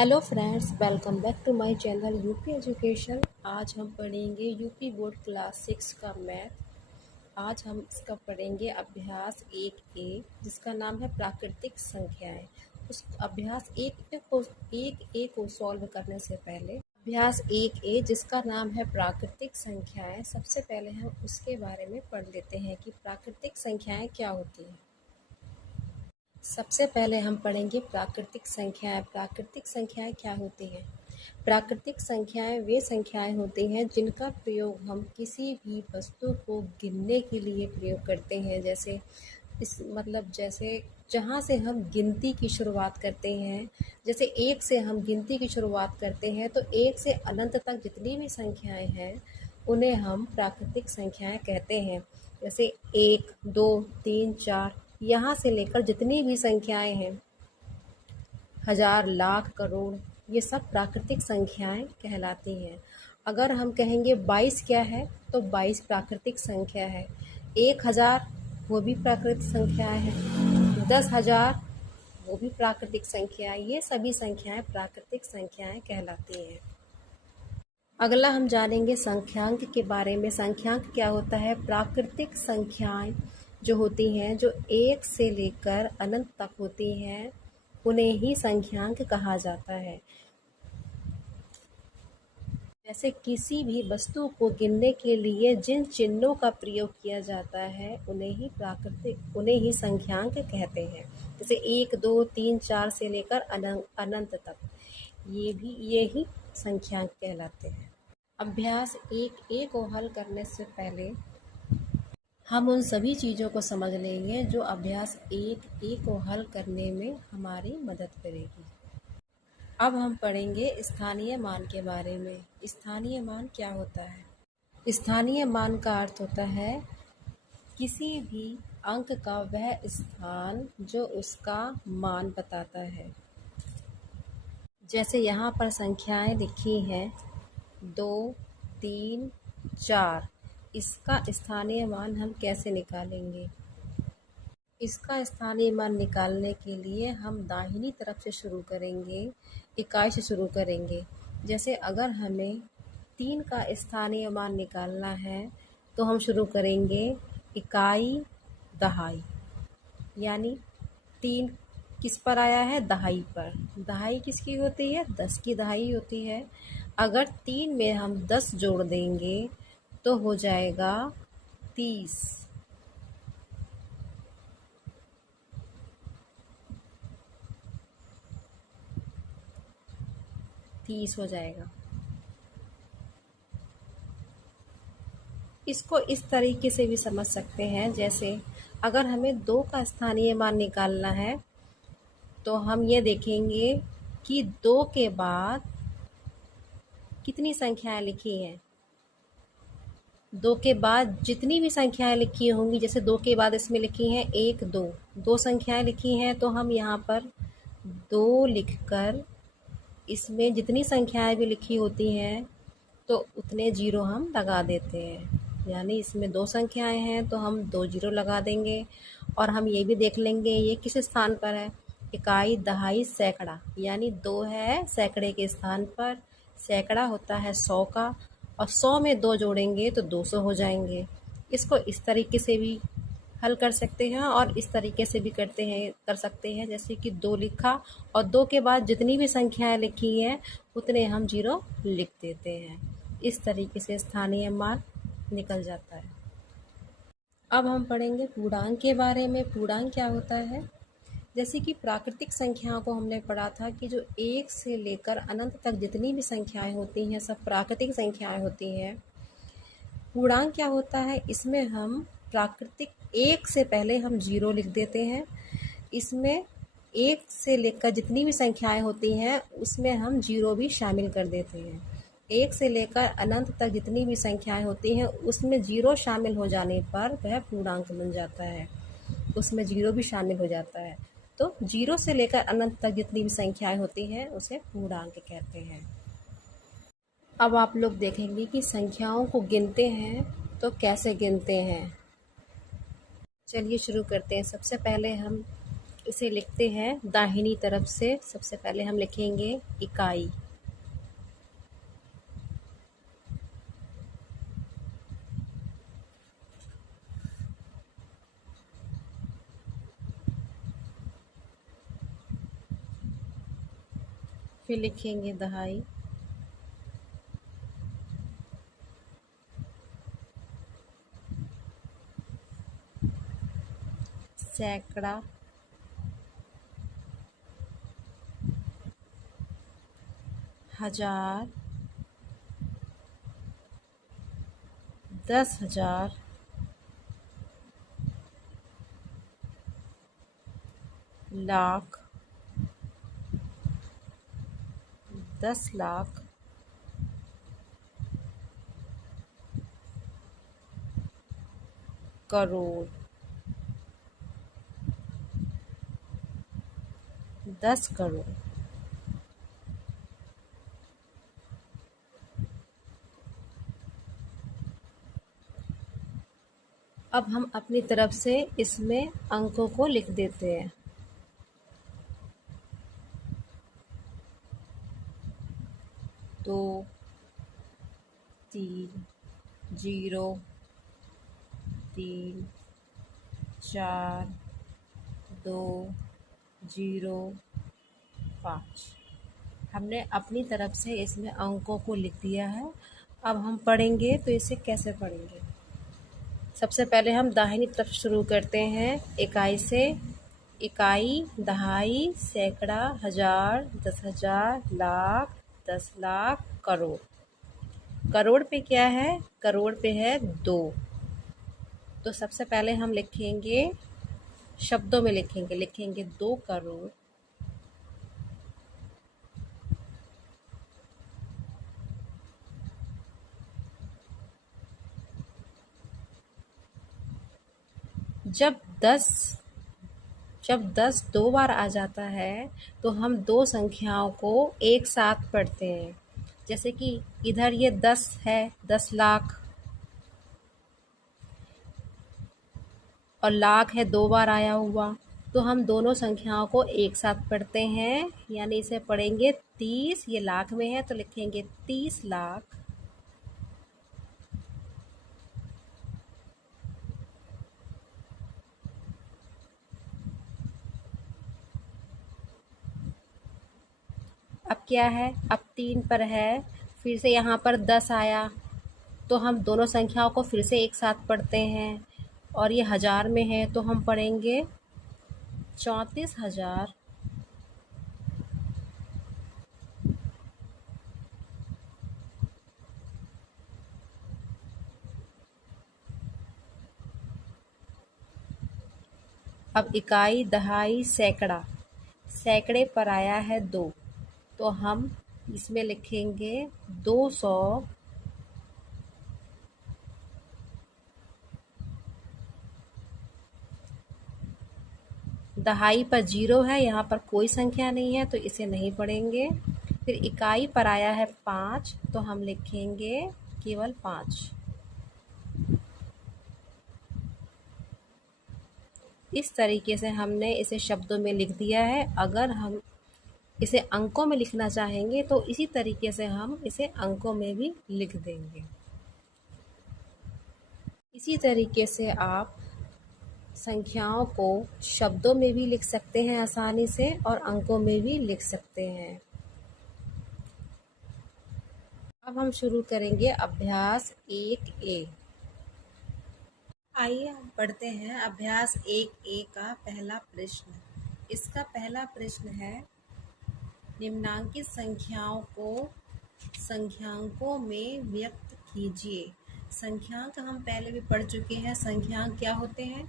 Hello friends, welcome back to my channel UP education. आज हम पढ़ेंगे यूपी बोर्ड क्लास 6 का मैथ। आज हम इसका पढ़ेंगे अभ्यास 1A, जिसका नाम है प्राकृतिक संख्याएं। उस अभ्यास 1A को सॉल्व करने से पहले अभ्यास 1A जिसका नाम है प्राकृतिक संख्याएं, सबसे पहले हम उसके बारे में पढ़ लेते हैं कि प्राकृतिक संख्याएं क्या होती हैं। सबसे पहले हम पढ़ेंगे प्राकृतिक संख्याएं। प्राकृतिक संख्याएं क्या होती हैं? प्राकृतिक संख्याएं वे संख्याएं होती हैं जिनका प्रयोग हम किसी भी वस्तु को गिनने के लिए प्रयोग करते हैं। जैसे जहाँ से हम गिनती की शुरुआत करते हैं, जैसे एक से हम गिनती की शुरुआत करते हैं तो एक से अनंत तक जितनी भी संख्याएं हैं उन्हें हम प्राकृतिक संख्याएं कहते हैं। जैसे 1, 2, 3, 4, यहाँ से लेकर जितनी भी संख्याएं हैं, हजार, लाख, करोड़, ये सब प्राकृतिक संख्याएं कहलाती हैं। अगर हम कहेंगे 22 क्या है, तो 22 प्राकृतिक संख्या है। 1000 वो भी प्राकृतिक संख्या है। 10,000 वो भी प्राकृतिक संख्या है। ये सभी संख्याएं प्राकृतिक संख्याएं कहलाती हैं। अगला हम जानेंगे संख्यांक के बारे में। संख्यांक क्या होता है? प्राकृतिक संख्याएं जो होती हैं, जो 1 से लेकर अनंत तक होती हैं, उन्हें ही संख्यांक कहा जाता है। जैसे किसी भी वस्तु को गिनने के लिए जिन चिन्हों का प्रयोग किया जाता है उन्हें ही संख्यांक कहते हैं। जैसे 1, 2, 3, 4 से लेकर अनंत तक, ये ही संख्यांक कहलाते हैं। अभ्यास 1A को हल करने से पहले हम उन सभी चीज़ों को समझ लेंगे जो अभ्यास 1A को हल करने में हमारी मदद करेगी। अब हम पढ़ेंगे स्थानीय मान के बारे में। स्थानीय मान क्या होता है? स्थानीय मान का अर्थ होता है किसी भी अंक का वह स्थान जो उसका मान बताता है। जैसे यहाँ पर संख्याएं लिखी हैं 2, 3, 4, इसका स्थानीय मान हम कैसे निकालेंगे? इसका स्थानीय मान निकालने के लिए हम दाहिनी तरफ से शुरू करेंगे, इकाई से शुरू करेंगे। जैसे अगर हमें 3 का स्थानीय मान निकालना है तो हम शुरू करेंगे इकाई दहाई, यानी 3 किस पर आया है? दहाई पर। दहाई किसकी होती है? 10 की दहाई होती है। अगर 3 में हम 10 जोड़ देंगे तो हो जाएगा 30। 30 हो जाएगा। इसको इस तरीके से भी समझ सकते हैं, जैसे अगर हमें 2 का स्थानीय मान निकालना है तो हम ये देखेंगे कि 2 के बाद कितनी संख्याएं लिखी हैं। 2 के बाद जितनी भी संख्याएं लिखी होंगी, जैसे 2 के बाद इसमें लिखी हैं 1, 2, 2 संख्याएं लिखी हैं, तो हम यहाँ पर 2 लिखकर इसमें जितनी संख्याएं भी लिखी होती हैं तो उतने जीरो हम लगा देते हैं। यानी इसमें 2 संख्याएं हैं तो हम 2 जीरो लगा देंगे। और हम ये भी देख लेंगे ये किस स्थान पर है। इकाई, दहाई, सैकड़ा, यानी 2 है सैकड़े के स्थान पर। सैकड़ा होता है 100 का, और 100 में 2 जोड़ेंगे तो 200 हो जाएंगे। इसको इस तरीके से भी हल कर सकते हैं और इस तरीके से भी कर सकते हैं, जैसे कि 2 लिखा और 2 के बाद जितनी भी संख्याएं लिखी हैं उतने हम जीरो लिख देते हैं। इस तरीके से स्थानीय मान निकल जाता है। अब हम पढ़ेंगे पूर्णांक के बारे में। पूर्णांक क्या होता है? जैसे कि प्राकृतिक संख्याओं को हमने पढ़ा था कि जो 1 से लेकर अनंत तक जितनी भी संख्याएं होती हैं सब प्राकृतिक संख्याएं होती हैं। पूर्णांक क्या होता है? इसमें हम प्राकृतिक 1 से पहले हम जीरो लिख देते हैं। इसमें 1 से लेकर जितनी भी संख्याएं होती हैं उसमें हम जीरो भी शामिल कर देते हैं। 1 से लेकर अनंत तक जितनी भी संख्याएं होती हैं उसमें जीरो शामिल हो जाने पर वह पूर्णांक बन जाता है। उसमें जीरो भी शामिल हो जाता है, तो 0 से लेकर अनंत तक जितनी भी संख्याएं होती हैं उसे पूर्णांक कहते हैं। अब आप लोग देखेंगे कि संख्याओं को गिनते हैं तो कैसे गिनते हैं। चलिए शुरू करते हैं। सबसे पहले हम इसे लिखते हैं दाहिनी तरफ से। सबसे पहले हम लिखेंगे इकाई। फिर लिखेंगे दहाई। सैकड़ा। हजार। 10,000। लाख। 10,00,000। करोड़। 10 करोड़। अब हम अपनी तरफ से इसमें अंकों को लिख देते हैं। दो, 3, 0, 3, 4, 2, 0, 5। हमने अपनी तरफ से इसमें अंकों को लिख दिया है। अब हम पढ़ेंगे तो इसे कैसे पढ़ेंगे। सबसे पहले हम दाहिनी तरफ शुरू करते हैं इकाई से। इकाई, दहाई, सैकड़ा, हजार, 10,000, लाख, 10,00,000, करोड़। करोड़ पे क्या है? करोड़ पे है 2। तो सबसे पहले हम लिखेंगे, शब्दों में लिखेंगे 2 करोड़। जब 10 दो बार आ जाता है तो हम दो संख्याओं को एक साथ पढ़ते हैं। जैसे कि इधर ये 10 है, 10,00,000, और लाख है 2 बार आया हुआ, तो हम दोनों संख्याओं को एक साथ पढ़ते हैं। यानी इसे पढ़ेंगे 30। ये लाख में है तो लिखेंगे 30,00,000। अब क्या है? अब 3 पर है, फिर से यहाँ पर 10 आया, तो हम दोनों संख्याओं को फिर से एक साथ पढ़ते हैं। और ये हजार में है तो हम पढ़ेंगे 34,000। अब इकाई, दहाई, सैकड़ा। सैकड़े पर आया है 2, तो हम इसमें लिखेंगे 200। दहाई पर 0 है, यहाँ पर कोई संख्या नहीं है तो इसे नहीं पढ़ेंगे। फिर इकाई पर आया है 5, तो हम लिखेंगे केवल 5। इस तरीके से हमने इसे शब्दों में लिख दिया है। अगर हम इसे अंकों में लिखना चाहेंगे तो इसी तरीके से हम इसे अंकों में भी लिख देंगे। इसी तरीके से आप संख्याओं को शब्दों में भी लिख सकते हैं आसानी से, और अंकों में भी लिख सकते हैं। अब हम शुरू करेंगे अभ्यास 1A। आइए हम पढ़ते हैं अभ्यास 1A का पहला प्रश्न। इसका पहला प्रश्न है, निम्नांकित संख्याओं को संख्यांकों में व्यक्त कीजिए। संख्यांक हम पहले भी पढ़ चुके हैं। संख्यांक क्या होते हैं?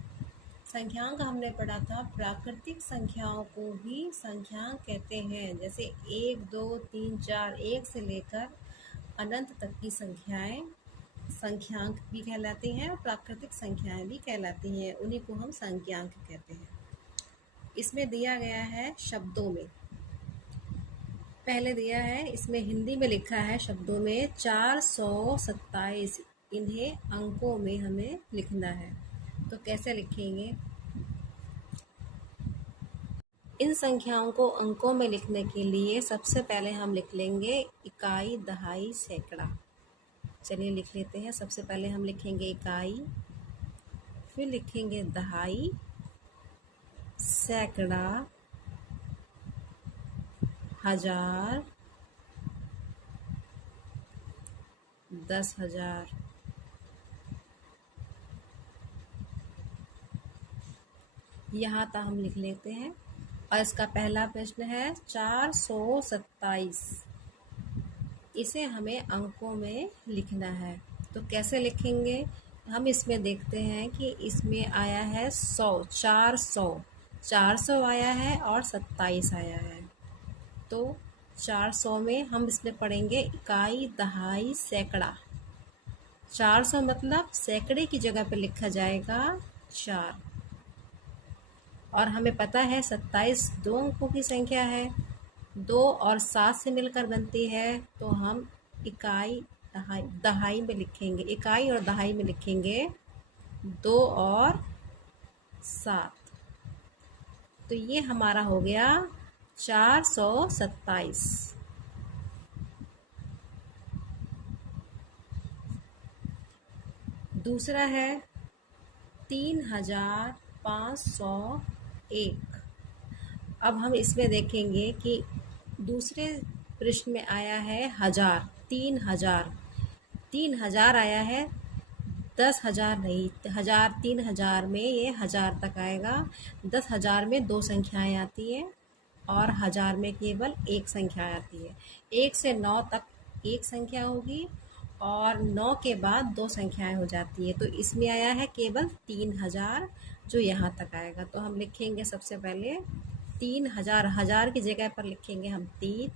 संख्यांक हमने पढ़ा था, प्राकृतिक संख्याओं को भी संख्यांक कहते हैं। जैसे 1, 2, 3, 4, 1 से लेकर अनंत तक की संख्याएं संख्यांक भी कहलाती हैं और प्राकृतिक संख्याएं भी कहलाती हैं। उन्हीं को हम संख्यांक कहते हैं। इसमें दिया गया है शब्दों में। पहले दिया है, इसमें हिंदी में लिखा है शब्दों में 427। इन्हें अंकों में हमें लिखना है। तो कैसे लिखेंगे? इन संख्याओं को अंकों में लिखने के लिए सबसे पहले हम लिख लेंगे इकाई, दहाई, सैकड़ा। चलिए लिख लेते हैं। सबसे पहले हम लिखेंगे इकाई, फिर लिखेंगे दहाई, सैकड़ा, हजार, 10,000। यहाँ तक हम लिख लेते हैं। और इसका पहला प्रश्न है 427। इसे हमें अंकों में लिखना है। तो कैसे लिखेंगे? हम इसमें देखते हैं कि इसमें आया है 100, 400 आया है और 27 आया है। तो 400 में हम इसमें पढ़ेंगे इकाई, दहाई, सैकड़ा। 400 मतलब सैकड़े की जगह पर लिखा जाएगा 4। और हमें पता है 27 दो अंकों की संख्या है, 2 और 7 से मिलकर बनती है। तो हम इकाई, दहाई में लिखेंगे, इकाई और दहाई में लिखेंगे 2 और 7। तो ये हमारा हो गया 427। दूसरा है 3,501। अब हम इसमें देखेंगे कि दूसरे प्रश्न में आया है 1000, 3,000। 3,000 आया है, 10,000 नहीं। 3,000 में ये 1000 तक आएगा। 10,000 में 2 संख्याएं आती हैं और 1000 में केवल एक संख्या आती है। 1 से 9 तक एक संख्या होगी और 9 के बाद 2 संख्याएं हो जाती है। तो इसमें आया है केवल 3,000, जो यहाँ तक आएगा। तो हम लिखेंगे सबसे पहले 3,000, 1000 की जगह पर लिखेंगे हम 3।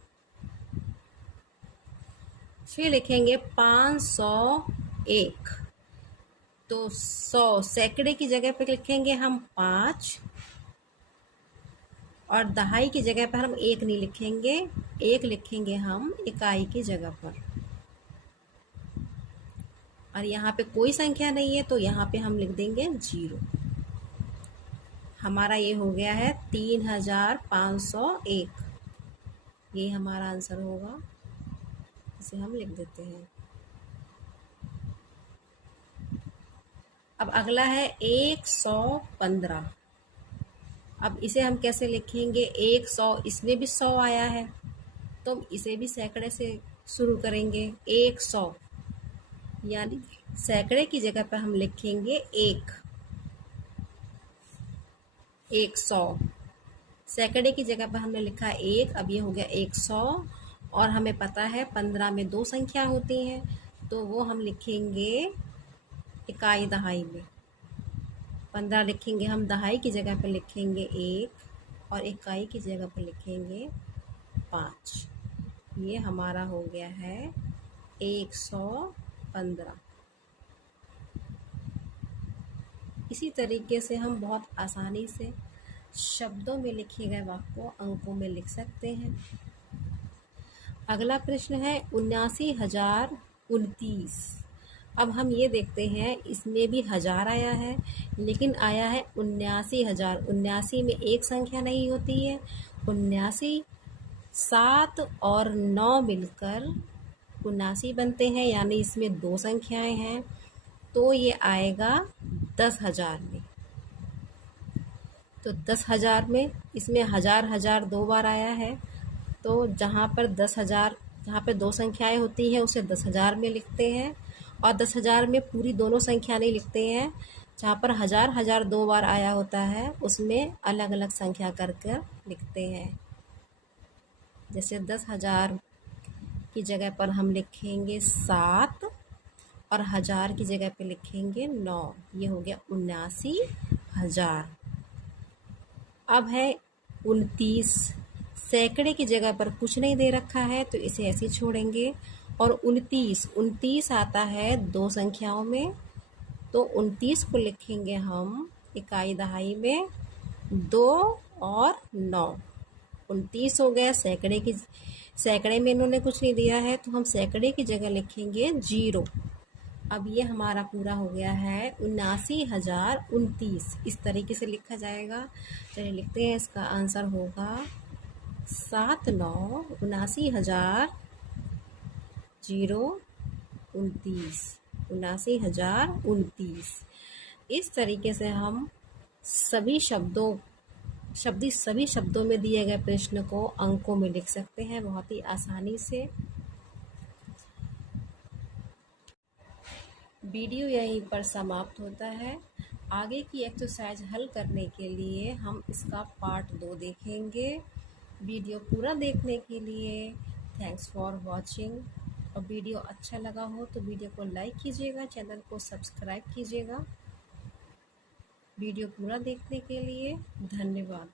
फिर लिखेंगे 501। तो 100 सैकड़े की जगह पर लिखेंगे हम 5। और दहाई की जगह पर हम 1 नहीं लिखेंगे, 1 लिखेंगे हम इकाई की जगह पर। और यहाँ पे कोई संख्या नहीं है तो यहाँ पे हम लिख देंगे 0। हमारा ये हो गया है 3,501। ये हमारा आंसर होगा। इसे हम लिख देते हैं। अब अगला है 115। अब इसे हम कैसे लिखेंगे? 100, इसमें भी 100 आया है तो इसे भी सैकड़े से शुरू करेंगे। 100 यानी सैकड़े की जगह पर हम लिखेंगे 1। 100 सैकड़े की जगह पर हमने लिखा 1। अब ये हो गया 100। और हमें पता है 15 में 2 संख्या होती हैं, तो वो हम लिखेंगे इकाई, दहाई में। 15 लिखेंगे हम, दहाई की जगह पर लिखेंगे 1 और इकाई की जगह पर लिखेंगे 5। ये हमारा हो गया है 115। इसी तरीके से हम बहुत आसानी से शब्दों में लिखे गए वाक्य को अंकों में लिख सकते हैं। अगला प्रश्न है 79,029। अब हम ये देखते हैं, इसमें भी 1000 आया है लेकिन आया है 79,000। 79 में एक संख्या नहीं होती है। 79 7 और 9 मिलकर 79 बनते हैं, यानी इसमें 2 संख्याएं हैं। तो ये आएगा 10,000 में। तो 10,000 में इसमें 1000 2 बार आया है। तो जहाँ पर 10,000, जहाँ पे 2 संख्याएं होती हैं उसे 10,000 में लिखते हैं। और 10,000 में पूरी दोनों संख्या नहीं लिखते हैं। जहाँ पर 1000 2 बार आया होता है उसमें अलग अलग संख्या कर कर लिखते हैं। जैसे 10,000 की जगह पर हम लिखेंगे 7 और 1000 की जगह पे लिखेंगे 9। ये हो गया 79,000। अब है 29। सैकड़े की जगह पर कुछ नहीं दे रखा है तो इसे ऐसे छोड़ेंगे। और 29 आता है 2 संख्याओं में, तो 29 को लिखेंगे हम इकाई, दहाई में 2 और 9। 29 हो गया। सैकड़े में इन्होंने कुछ नहीं दिया है तो हम सैकड़े की जगह लिखेंगे 0। अब ये हमारा पूरा हो गया है 79,029, इस तरीके से लिखा जाएगा। चलिए लिखते हैं, इसका आंसर होगा 79,79,029, 79,029। इस तरीके से हम सभी शब्दों में दिए गए प्रश्न को अंकों में लिख सकते हैं बहुत ही आसानी से। वीडियो यहीं पर समाप्त होता है। आगे की एक्सरसाइज हल करने के लिए हम इसका पार्ट 2 देखेंगे। वीडियो पूरा देखने के लिए थैंक्स फॉर वॉचिंग। और वीडियो अच्छा लगा हो तो वीडियो को लाइक कीजिएगा, चैनल को सब्सक्राइब कीजिएगा। वीडियो पूरा देखने के लिए धन्यवाद।